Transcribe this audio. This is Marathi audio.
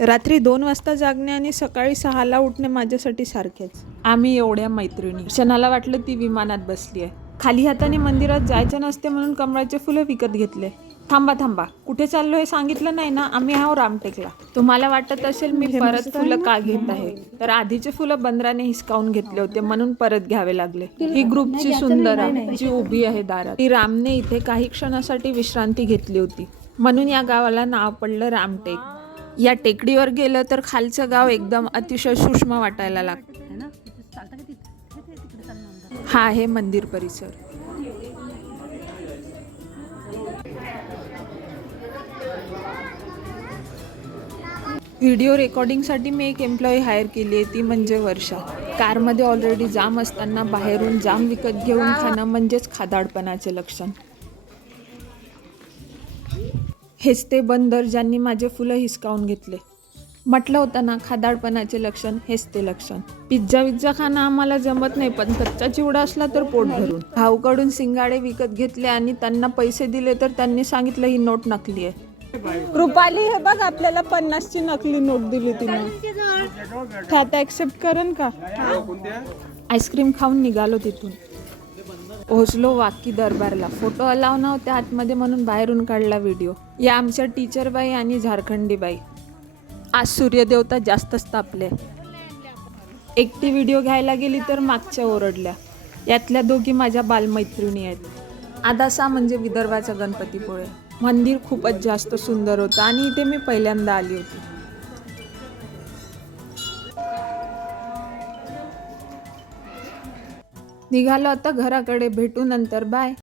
रात्री 2 वाजता जागणे आणि सकाळी 6ला उठणे माझ्यासाठी सारखेच. आम्ही एवढ्या मैत्रिणी. क्षणाला वाटलं ती विमानात बसली आहे. खाली हाताने मंदिरात जायचं नसते म्हणून कमळाचे फुलं विकत घेतले. थांबा थांबा, कुठे चाललो हे सांगितलं नाही ना. आम्ही आहो रामटेकला. तुम्हाला वाटत असेल मी परत फुलं का घेत आहे, तर आधीचे फुलं बंदराने हिसकावून घेतले होते म्हणून परत घ्यावे लागले. ही ग्रुपची सुंदर आहे जी उभी आहे दारात. ती रामने इथे काही क्षणासाठी विश्रांती घेतली होती म्हणून या गावाला नाव पडलं रामटेक. या टेकडीवर गेलं तर खालचं गाव एकदम अतिशय सूक्ष्म वाटायला लागतं. हा आहे मंदिर परिसर. व्हिडिओ रेकॉर्डिंगसाठी मी एक एम्प्लॉई हायर केली आहे, ती म्हणजे वर्षा. कारमध्ये ऑलरेडी जाम असताना बाहेरून जाम विकत घेऊन खाणं म्हणजेच खादाडपणाचे लक्षण. हेच ते बंदर ज्यांनी माझे फुलं हिसकावून घेतले. म्हटलं होतं ना, खादाडपणाचे लक्षण हेच ते लक्षण. पिझ्झा खाणं आम्हाला जमत नाही, पण कच्चा चिवडा असला तर पोट भरून. भाऊकडून सिंगाडे विकत घेतले आणि त्यांना पैसे दिले तर त्यांनी सांगितलं ही नोट नकली आहे. रुपाली, हे बघ आपल्याला 50ची नकली नोट दिली तिने. आता ऍक्सेप्ट करेन का? आईस्क्रीम खाऊन निघालो तिथून. पोहोचलो वाकी दरबारला. फोटो अलाव नव्हते आतमध्ये म्हणून बाहेरून काढला व्हिडिओ. या आमच्या टीचर बाई आणि झारखंडी बाई. आज सूर्यदेवता जास्तच तापले. एकटी व्हिडिओ घ्यायला गेली तर मागच्या ओरडल्या. यातल्या दोघी माझ्या बालमैत्रिणी आहेत. आदासा म्हणजे विदर्भाचा गणपतीपुळे. मंदिर खूपच जास्त सुंदर होतं आणि इथे मी पहिल्यांदा आली होती. निघालो आता घराकडे. भेटू नंतर. बाय.